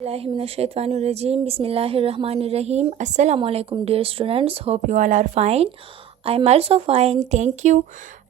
Bismillahirrahmanirrahim. Bismillahirrahmanirrahim. Assalamu alaikum dear students. Hope you all are fine. I am also fine. Thank you.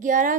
11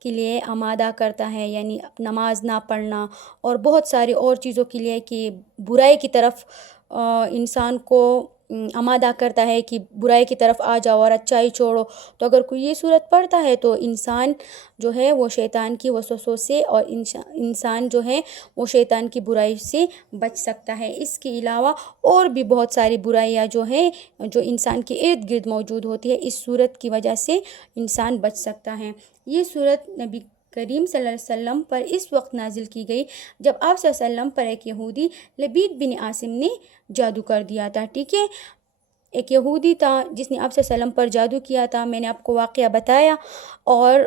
کے لیے آمادہ کرتا ہے، یعنی نماز نہ پڑھنا اور بہت ساری اور چیزوں کے لیے کہ برائی کی طرف انسان کو آمادہ کرتا ہے کہ برائی کی طرف آ جاؤ اور اچائی چھوڑو۔ تو اگر کوئی یہ صورت پڑھتا ہے تو انسان جو ہے وہ شیطان کی وسوسوں سے اور انسان جو ہے وہ شیطان کی برائی سے بچ سکتا ہے۔ اس کے علاوہ اور بھی بہت ساری برائیاں جو ہیں جو انسان کے ارد گرد موجود ہوتی ہے، اس صورت کی وجہ سے انسان بچ سکتا ہے۔ یہ صورت نبی کریم صلی اللہ علیہ وسلم پر اس وقت نازل کی گئی جب آپ صلی اللہ علیہ وسلم پر ایک یہودی لبید بن عاصم نے جادو کر دیا تھا، ٹھیک ہے۔ ایک یہودی تھا جس نے آپ صلی اللہ علیہ وسلم پر جادو کیا تھا۔ میں نے آپ کو واقعہ بتایا اور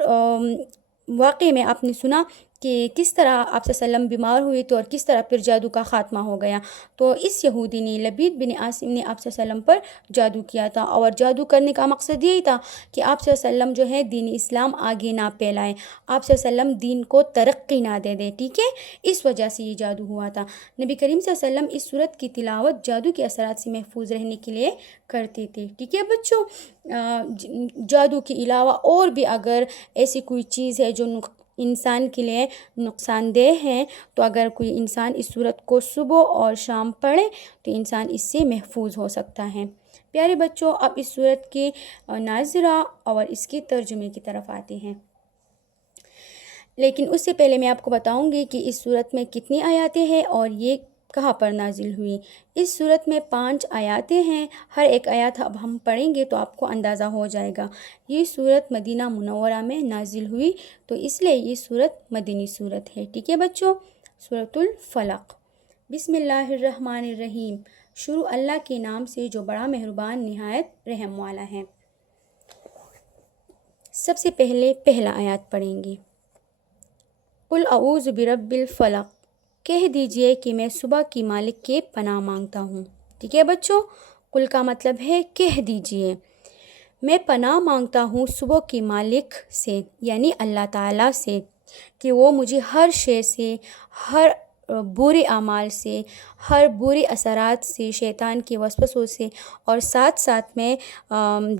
واقعے میں آپ نے سنا کہ کس طرح آپ صلی اللہ علیہ وسلم بیمار ہوئے تھے اور کس طرح پھر جادو کا خاتمہ ہو گیا۔ تو اس یہودی نے لبید بن عاصم نے آپ صلی اللہ علیہ وسلم پر جادو کیا تھا، اور جادو کرنے کا مقصد یہی تھا کہ آپ صلی اللہ علیہ وسلم جو ہے دین اسلام آگے نہ پھیلائیں، آپ صلی اللہ علیہ وسلم دین کو ترقی نہ دے دیں، ٹھیک ہے۔ اس وجہ سے یہ جادو ہوا تھا۔ نبی کریم صلی اللہ علیہ وسلم اس صورت کی تلاوت جادو کے اثرات سے محفوظ رہنے کے لیے کرتے تھے، ٹھیک ہے بچوں۔ جادو کے علاوہ اور بھی اگر ایسی کوئی چیز ہے جو انسان کے لیے نقصان دہ ہے، تو اگر کوئی انسان اس صورت کو صبح اور شام پڑھے تو انسان اس سے محفوظ ہو سکتا ہے۔ پیارے بچوں، اب اس صورت کے ناظرہ اور اس کے ترجمے کی طرف آتے ہیں، لیکن اس سے پہلے میں آپ کو بتاؤں گی کہ اس صورت میں کتنی آیاتیں ہیں اور یہ کہاں پر نازل ہوئی۔ اس صورت میں 5 آیاتیں ہیں، ہر ایک آیات اب ہم پڑھیں گے تو آپ کو اندازہ ہو جائے گا۔ یہ صورت مدینہ منورہ میں نازل ہوئی، تو اس لیے یہ صورت مدنی صورت ہے، ٹھیک ہے بچوں۔ سورۃ الفلق۔ بسم اللہ الرحمن الرحیم۔ شروع اللہ کے نام سے جو بڑا مہربان نہایت رحم والا ہے۔ سب سے پہلے پہلا آیات پڑھیں گے۔ قل اعوذ برب الفلق، کہہ دیجئے کہ میں صبح کی مالک کے پناہ مانگتا ہوں، ٹھیک ہے بچوں۔ قل کا مطلب ہے کہہ دیجئے، میں پناہ مانگتا ہوں صبح کی مالک سے، یعنی اللہ تعالیٰ سے، کہ وہ مجھے ہر شے سے، ہر برے اعمال سے، ہر برے اثرات سے، شیطان کے وسوسوں سے، اور ساتھ ساتھ میں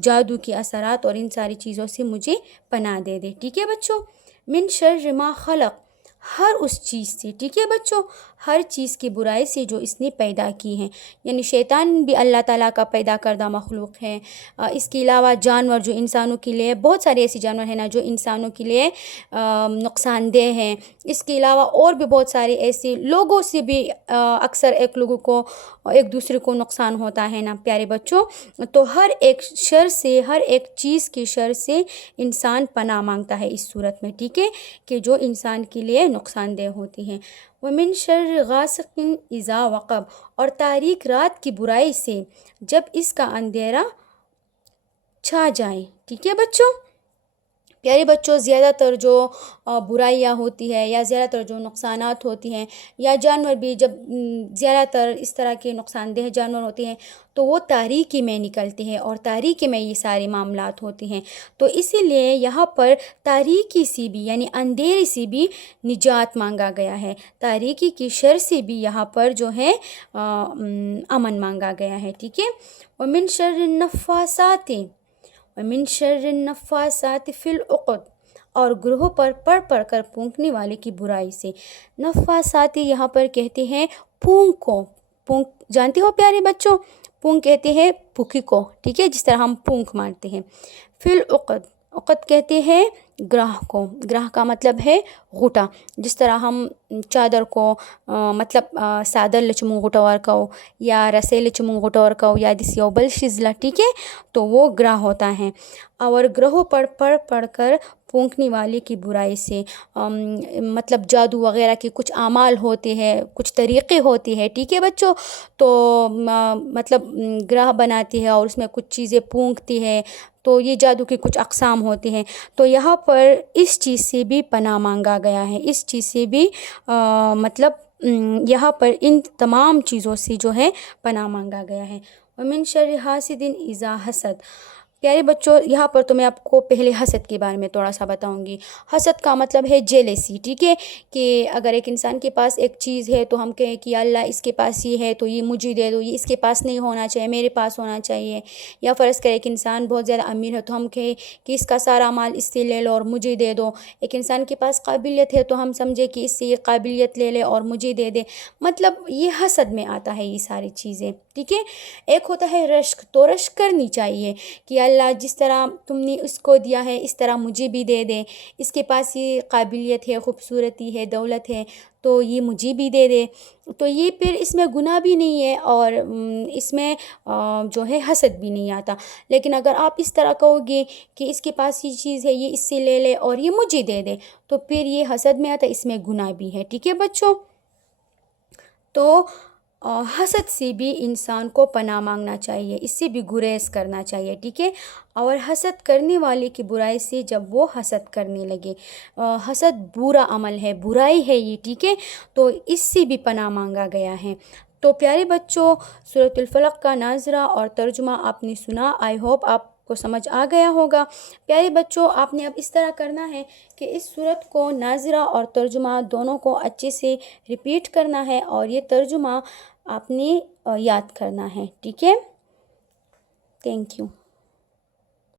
جادو کے اثرات اور ان ساری چیزوں سے مجھے پناہ دے دے، ٹھیک ہے بچوں۔ من شر ما خلق، ہر اس چیز سے، ٹھیک ہے بچوں، ہر چیز کی برائی سے جو اس نے پیدا کی ہے، یعنی شیطان بھی اللہ تعالیٰ کا پیدا کردہ مخلوق ہے۔ اس کے علاوہ جانور جو انسانوں کے لیے، بہت سارے ایسے جانور ہیں نا جو انسانوں کے لیے نقصان دہ ہیں۔ اس کے علاوہ اور بھی بہت سارے ایسے لوگوں سے بھی اکثر ایک دوسرے کو نقصان ہوتا ہے نا پیارے بچوں۔ تو ہر ایک شر سے، ہر ایک چیز کی شر سے انسان پناہ مانگتا ہے اس صورت میں، ٹھیک ہے، کہ جو انسان کے لیے نقصان دہ ہوتی ہیں۔ وَمِن شَرِّ غَاسِقٍ إِذَا وَقَبَ، اور تاریک رات کی برائی سے جب اس کا اندھیرا چھا جائے، ٹھیک ہے بچوں۔ پیارے بچوں، زیادہ تر جو برائیاں ہوتی ہے یا زیادہ تر جو نقصانات ہوتی ہیں، یا جانور بھی جب زیادہ تر اس طرح کے نقصان دہ جانور ہوتے ہیں تو وہ تاریکی میں نکلتے ہیں، اور تاریکی میں یہ سارے معاملات ہوتے ہیں۔ تو اسی لیے یہاں پر تاریکی سے بھی، یعنی اندھیرے سے بھی نجات مانگا گیا ہے، تاریکی کی شر سے بھی یہاں پر جو ہے امن مانگا گیا ہے، ٹھیک ہے۔ وَمِن شَرِّ النَّفَّاثَاتِ، وَمِن شَرِّ النَّفَّاثَاتِ فِي الْعُقَدِ، اور گروہوں پر پڑھ کر پھونکنے والے کی برائی سے۔ نفاسات یہاں پر کہتے ہیں پھونک کو، پھونک جانتے ہو پیارے بچوں، پھونک کہتے ہیں پھوکی کو، ٹھیک ہے، جس طرح ہم پھونک مارتے ہیں۔ فی العقد، عقد کہتے ہیں گرہ کو، گرہ کا مطلب ہے غوٹا، جس طرح ہم چادر کو مطلب سادر لچمو غوٹا کو، یا رسے لچمو غوٹا کو، یا دسیو بل شزلا، ٹھیک ہے، تو وہ گرہ ہوتا ہے۔ اور گرہوں پر پڑھ کر پھونکنے والے کی برائی سے، مطلب جادو وغیرہ کے کچھ اعمال ہوتے ہیں، کچھ طریقے ہوتے ہیں، ٹھیک ہے بچوں، تو مطلب گرہ بناتی ہے اور اس میں کچھ چیزیں پھونکتی ہے، تو یہ جادو کے کچھ اقسام ہوتے ہیں۔ تو یہاں پر اس چیز سے بھی پناہ مانگا گیا ہے، اس چیز سے بھی مطلب یہاں پر ان تمام چیزوں سے جو ہے پناہ مانگا گیا ہے۔ وَمِن شَرِّ حَاسِدٍ إِذَا حَسَدَ، پیارے بچوں، یہاں پر تو میں آپ کو پہلے حسد کے بارے میں تھوڑا سا بتاؤں گی۔ حسد کا مطلب ہے جیلیسی، ٹھیک ہے، کہ اگر ایک انسان کے پاس ایک چیز ہے تو ہم کہیں کہ اللہ اس کے پاس یہ ہے تو یہ مجھے دے دو، یہ اس کے پاس نہیں ہونا چاہیے، میرے پاس ہونا چاہیے۔ یا فرض کریں ایک انسان بہت زیادہ امیر ہے تو ہم کہیں کہ اس کا سارا مال اس سے لے لو اور مجھے دے دو۔ ایک انسان کے پاس قابلیت ہے تو ہم سمجھے کہ اس سے یہ قابلیت لے لے اور مجھے دے دے، مطلب یہ حسد میں آتا ہے یہ ساری چیزیں، ٹھیک ہے۔ ایک ہوتا ہے رشک، تو رشک کرنی چاہیے کہ اللہ جس طرح تم نے اس کو دیا ہے اس طرح مجھے بھی دے دے، اس کے پاس یہ قابلیت ہے، خوبصورتی ہے، دولت ہے تو یہ مجھے بھی دے دے، تو یہ پھر اس میں گناہ بھی نہیں ہے اور اس میں جو ہے حسد بھی نہیں آتا۔ لیکن اگر آپ اس طرح کہو گے کہ اس کے پاس یہ چیز ہے، یہ اس سے لے لے اور یہ مجھے دے دے، تو پھر یہ حسد میں آتا ہے، اس میں گناہ بھی ہے، ٹھیک ہے بچوں۔ تو حسد سے بھی انسان کو پناہ مانگنا چاہیے، اس سے بھی گریز کرنا چاہیے، ٹھیک ہے۔ اور حسد کرنے والے کی برائی سے جب وہ حسد کرنے لگے، حسد برا عمل ہے، برائی ہے یہ، ٹھیک ہے، تو اس سے بھی پناہ مانگا گیا ہے۔ تو پیارے بچوں، سورۃ الفلق کا ناظرہ اور ترجمہ آپ نے سنا، آئی ہوپ آپ کو سمجھ آ گیا ہوگا۔ پیارے بچوں، آپ نے اب اس طرح کرنا ہے کہ اس سورت کو ناظرہ اور ترجمہ دونوں کو اچھے سے ریپیٹ کرنا ہے اور یہ ترجمہ آپ نے یاد کرنا ہے، ٹھیک ہے۔ Thank you.